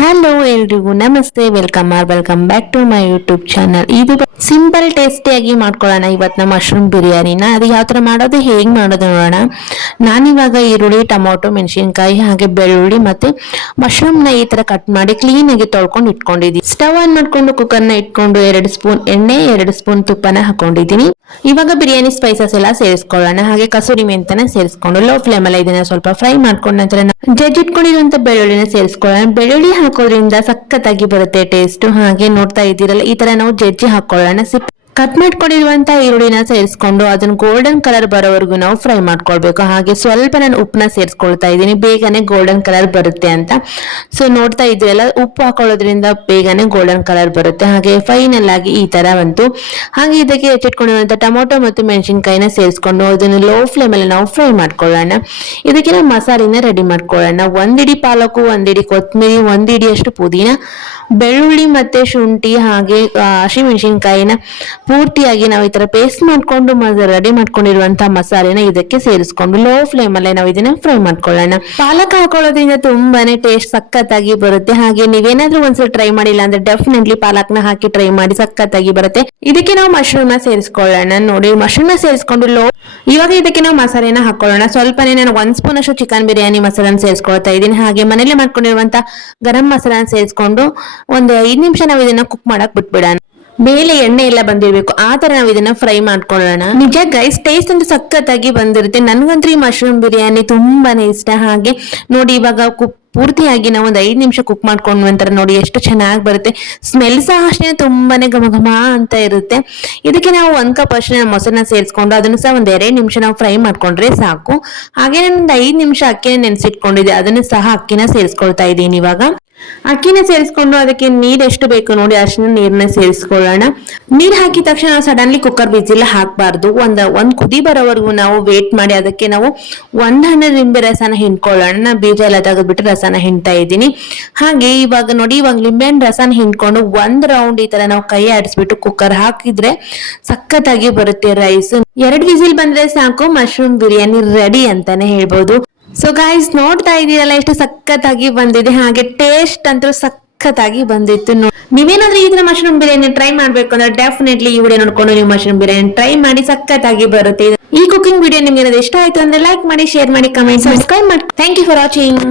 Hello ಎಲ್ರಿಗೂ ನಮಸ್ತೆ, welcome back to my YouTube channel. ಇದು ಸಿಂಪಲ್ ಟೇಸ್ಟಿಯಾಗಿ ಮಾಡ್ಕೊಳ್ಳೋಣ ಇವತ್ತು ಮಶ್ರೂಮ್ ಬಿರಿಯಾನಿನ. ಅದು ಯಾವ ಥರ ಮಾಡೋದು, ಹೇಗೆ ಮಾಡೋದು ನೋಡೋಣ. ನಾನಿವಾಗ ಈರುಳ್ಳಿ, ಟೊಮೊಟೊ, ಮೆಣಸಿನ್ಕಾಯಿ ಹಾಗೆ ಬೆಳ್ಳುಳ್ಳಿ ಮತ್ತೆ ಮಶ್ರೂಮ್ನ ಈ ಥರ ಕಟ್ ಮಾಡಿ ಕ್ಲೀನಾಗಿ ತೊಳ್ಕೊಂಡು ಇಟ್ಕೊಂಡಿದ್ದೀನಿ. ಸ್ಟವ್ ಆನ್ ಮಾಡ್ಕೊಂಡು ಕುಕ್ಕರ್ನ ಇಟ್ಕೊಂಡು 2 ಸ್ಪೂನ್ ಎಣ್ಣೆ, 2 ಸ್ಪೂನ್ ತುಪ್ಪನ ಹಾಕೊಂಡಿದ್ದೀನಿ. ಇವಾಗ ಬಿರಿಯಾನಿ ಸ್ಪೈಸಸ್ ಎಲ್ಲ ಸೇರಿಸ್ಕೊಳ್ಳೋಣ. ಹಾಗೆ ಕಸೂರಿ ಮೆಂತನ ಸೇರಿಸ್ಕೊಂಡು ಲೋ ಫ್ಲೇಮ್ ಅಲ್ಲಿ ಇದನ್ನ ಸ್ವಲ್ಪ ಫ್ರೈ ಮಾಡ್ಕೊಂಡು ನಂತರ ಜಜ್ಜಿಟ್ಕೊಂಡಿರುವಂತ ಬೆಳ್ಳುಳ್ಳಿನ ಸೇರಿಸ್ಕೊಳ್ಳೋಣ. ಬೆಳ್ಳುಳ್ಳಿ ಹಾಕೋದ್ರಿಂದ ಸಖತ್ತಾಗಿ ಬರುತ್ತೆ ಟೇಸ್ಟ್. ಹಾಗೆ ನೋಡ್ತಾ ಇದ್ದೀರಲ್ಲ, ಈ ತರ ನಾವು ಜಜ್ಜಿ ಹಾಕೊಳ್ಳೋಣ. ಕಟ್ ಮಾಡ್ಕೊಂಡಿರುವಂತ ಈರುಳ್ಳಿನ ಸೇರಿಸ್ಕೊಂಡು ಅದನ್ನ ಗೋಲ್ಡನ್ ಕಲರ್ ಬರೋವರೆಗೂ ನಾವು ಫ್ರೈ ಮಾಡ್ಕೊಳ್ಬೇಕು. ಹಾಗೆ ಸ್ವಲ್ಪ ನಾನು ಉಪ್ಪನ್ನ ಸೇರಿಸ್ಕೊಳ್ತಾ ಇದ್ದೀನಿ, ಬೇಗನೆ ಗೋಲ್ಡನ್ ಕಲರ್ ಬರುತ್ತೆ ಅಂತ. ಸೊ ನೋಡ್ತಾ ಇದ್ರಲ್ಲ, ಉಪ್ಪು ಹಾಕೊಳ್ಳೋದ್ರಿಂದ ಬೇಗನೆ ಗೋಲ್ಡನ್ ಕಲರ್ ಬರುತ್ತೆ. ಹಾಗೆ ಫೈನಲ್ ಆಗಿ ಈ ತರ ಬಂತು. ಹಾಗೆ ಇದಕ್ಕೆ ಹೆಚ್ಚಿಟ್ಕೊಂಡಿರುವಂತ ಟೊಮೊಟೊ ಮತ್ತು ಮೆಣಸಿನ್ಕಾಯಿನ ಸೇರಿಸ್ಕೊಂಡು ಅದನ್ನು ಲೋ ಫ್ಲೇಮ್ ಅಲ್ಲಿ ನಾವು ಫ್ರೈ ಮಾಡ್ಕೊಳ್ಳೋಣ. ಇದಕ್ಕೆ ನಾವು ಮಸಾಲೆನ ರೆಡಿ ಮಾಡ್ಕೊಳ್ಳೋಣ. 1 ಇಡಿ ಪಾಲಕು, 1 ಇಡಿ ಕೊತ್ತಂಬರಿ, 1 ಇಡಿಯಷ್ಟು ಪುದೀನ, ಬೆಳ್ಳುಳ್ಳಿ ಮತ್ತೆ ಶುಂಠಿ ಹಾಗೆ ಹಸಿಮೆಣಸಿನ್ಕಾಯಿನ ಪೂರ್ತಿಯಾಗಿ ನಾವು ಈ ತರ ಪೇಸ್ಟ್ ಮಾಡ್ಕೊಂಡು ರೆಡಿ ಮಾಡ್ಕೊಂಡಿರುವಂತಹ ಮಸಾಲೆನ ಇದಕ್ಕೆ ಸೇರಿಸ್ಕೊಂಡು ಲೋ ಫ್ಲೇಮ್ ಅಲ್ಲೇ ನಾವು ಇದನ್ನ ಫ್ರೈ ಮಾಡ್ಕೊಳ್ಳೋಣ. ಪಾಲಕ್ ಹಾಕೊಳ್ಳೋದ್ರಿಂದ ತುಂಬಾನೇ ಟೇಸ್ಟ್ ಸಖತ್ತಾಗಿ ಬರುತ್ತೆ. ಹಾಗೆ ನೀವೇನಾದ್ರೂ ಒಂದ್ಸಲ ಟ್ರೈ ಮಾಡಿಲ್ಲ ಅಂದ್ರೆ ಡೆಫಿನೆಟ್ಲಿ ಪಾಲಕ್ನ ಹಾಕಿ ಟ್ರೈ ಮಾಡಿ, ಸಖತ್ತಾಗಿ ಬರುತ್ತೆ. ಇದಕ್ಕೆ ನಾವು ಮಶ್ರೂಮ್ ನ ಸೇರಿಸ್ಕೊಳ್ಳೋಣ. ನೋಡಿ, ಮಶ್ರೂಮ್ ನ ಸೇರಿಸ್ಕೊಂಡು ಇವಾಗ ಇದಕ್ಕೆ ನಾವು ಮಸಾಲೆನ ಹಾಕೊಳ್ಳೋಣ. ಸ್ವಲ್ಪನೇ ನಾನು 1 ಸ್ಪೂನ್ ಅಷ್ಟು ಚಿಕನ್ ಬಿರಿಯಾನಿ ಮಸಾಲಾನ ಸೇರಿಸ್ಕೊಳ್ತಾ ಇದ್ದೀನಿ. ಹಾಗೆ ಮನೇಲಿ ಮಾಡ್ಕೊಂಡಿರುವಂತ ಗರಂ ಮಸಾಲಾನ ಸೇರಿಸ್ಕೊಂಡು ಒಂದು 5 ನಿಮಿಷ ನಾವು ಇದನ್ನ ಕುಕ್ ಮಾಡಕ್ ಬಿಟ್ಬಿಡೋಣ. ಮೇಲೆ ಎಣ್ಣೆ ಎಲ್ಲ ಬಂದಿರ್ಬೇಕು, ಆ ತರ ನಾವು ಇದನ್ನ ಫ್ರೈ ಮಾಡ್ಕೊಳ್ಳೋಣ. ನಿಜ ಗೈಸ್, ಟೇಸ್ಟ್ ಅಂತೂ ಸಖತ್ತಾಗಿ ಬಂದಿರುತ್ತೆ. ನನ್ಗಂತೂ ಈ ಮಶ್ರೂಮ್ ಬಿರಿಯಾನಿ ತುಂಬಾನೇ ಇಷ್ಟ. ಹಾಗೆ ನೋಡಿ, ಇವಾಗ ಪೂರ್ತಿಯಾಗಿ ನಾವು ಒಂದು 5 ನಿಮಿಷ ಕುಕ್ ಮಾಡ್ಕೊಂಡು ನಂತರ ನೋಡಿ ಎಷ್ಟು ಚೆನ್ನಾಗಿ ಬರುತ್ತೆ. ಸ್ಮೆಲ್ ಸಹ ಅಷ್ಟೇ ತುಂಬಾನೇ ಘಮ ಘಮ ಅಂತ ಇರುತ್ತೆ. ಇದಕ್ಕೆ ನಾವು 1 ಕಪ್ ಅಷ್ಟು ಮೊಸರನ್ನ ಸೇರಿಸ್ಕೊಂಡು ಅದನ್ನು ಸಹ ಒಂದು 2 ನಿಮಿಷ ನಾವು ಫ್ರೈ ಮಾಡ್ಕೊಂಡ್ರೆ ಸಾಕು. ಹಾಗೆ ನಾನು ಒಂದು 5 ನಿಮಿಷ ಅಕ್ಕಿನ ನೆನೆಸಿಟ್ಕೊಂಡಿದ್ದೆ, ಅದನ್ನು ಸಹ ಅಕ್ಕಿನ ಸೇರಿಸ್ಕೊಳ್ತಾ ಇದ್ದೀನಿ. ಇವಾಗ ಅಕ್ಕಿನ ಸೇರಿಸ್ಕೊಂಡು ಅದಕ್ಕೆ ನೀರ್ ಎಷ್ಟು ಬೇಕು ನೋಡಿ ಅಷ್ಟು ನೀರನ್ನ ಸೇರಿಸ್ಕೊಳ್ಳೋಣ. ನೀರ್ ಹಾಕಿದ ತಕ್ಷಣ ನಾವು ಸಡನ್ಲಿ ಕುಕ್ಕರ್ ಬಿಸಿಲ್ ಹಾಕಬಾರ್ದು. ಒಂದ್ ಕುದಿ ಬರೋವರೆಗೂ ನಾವು ವೇಟ್ ಮಾಡಿ ಅದಕ್ಕೆ ನಾವು 1 ಹಣ್ಣು ಲಿಂಬೆ ರಸನ ಹಿಂಡ್ಕೊಳ್ಳೋಣ. ನಾ ಬೀಜ ಎಲ್ಲ ತೆಗೆದ್ಬಿಟ್ಟು ರಸನ ಹಿಂಡ್ತಾ ಇದ್ದೀನಿ. ಹಾಗೆ ಇವಾಗ ನೋಡಿ, ಇವಾಗ ಲಿಂಬೆಹಣ್ಣು ರಸನ ಹಿಂಡ್ಕೊಂಡು 1 ರೌಂಡ್ ಈ ತರ ನಾವು ಕೈ ಆಡಿಸ್ಬಿಟ್ಟು ಕುಕ್ಕರ್ ಹಾಕಿದ್ರೆ ಸಖತ್ತಾಗಿ ಬರುತ್ತೆ ರೈಸ್. 2 ವಿಸಿಲ್ ಬಂದ್ರೆ ಸಾಕು, ಮಶ್ರೂಮ್ ಬಿರಿಯಾನಿ ರೆಡಿ ಅಂತಾನೆ ಹೇಳ್ಬೋದು. ಸೊ ಗೈಸ್, ನೋಡ್ತಾ ಇದೀರಲ್ಲ ಎಷ್ಟು ಸಖತ್ತಾಗಿ ಬಂದಿದೆ. ಹಾಗೆ ಟೇಸ್ಟ್ ಅಂತೂ ಸಖತ್ತಾಗಿ ಬಂದಿತ್ತು. ನೀವೇನಾದ್ರೂ ಈ ತರ ಮಶ್ರೂಮ್ ಬಿರಿಯಾನಿ ಟ್ರೈ ಮಾಡ್ಬೇಕು ಅಂದ್ರೆ ಡೆಫಿನೆಟ್ಲಿ ಈ ವಿಡಿಯೋ ನೋಡ್ಕೊಂಡು ನೀವು ಮಶ್ರೂಮ್ ಬಿರಿಯಾನಿ ಟ್ರೈ ಮಾಡಿ, ಸಖತ್ತಾಗಿ ಬರುತ್ತೆ. ಈ ಕುಕಿಂಗ್ ವಿಡಿಯೋ ನಿಮ್ಗೆ ಏನಾದ್ರು ಇಷ್ಟ ಆಯ್ತು ಅಂದ್ರೆ ಲೈಕ್ ಮಾಡಿ, ಶೇರ್ ಮಾಡಿ, ಕಮೆಂಟ್, ಸಬ್ಸ್ಕ್ರೈಬ್ ಮಾಡಿ. Thank you for watching.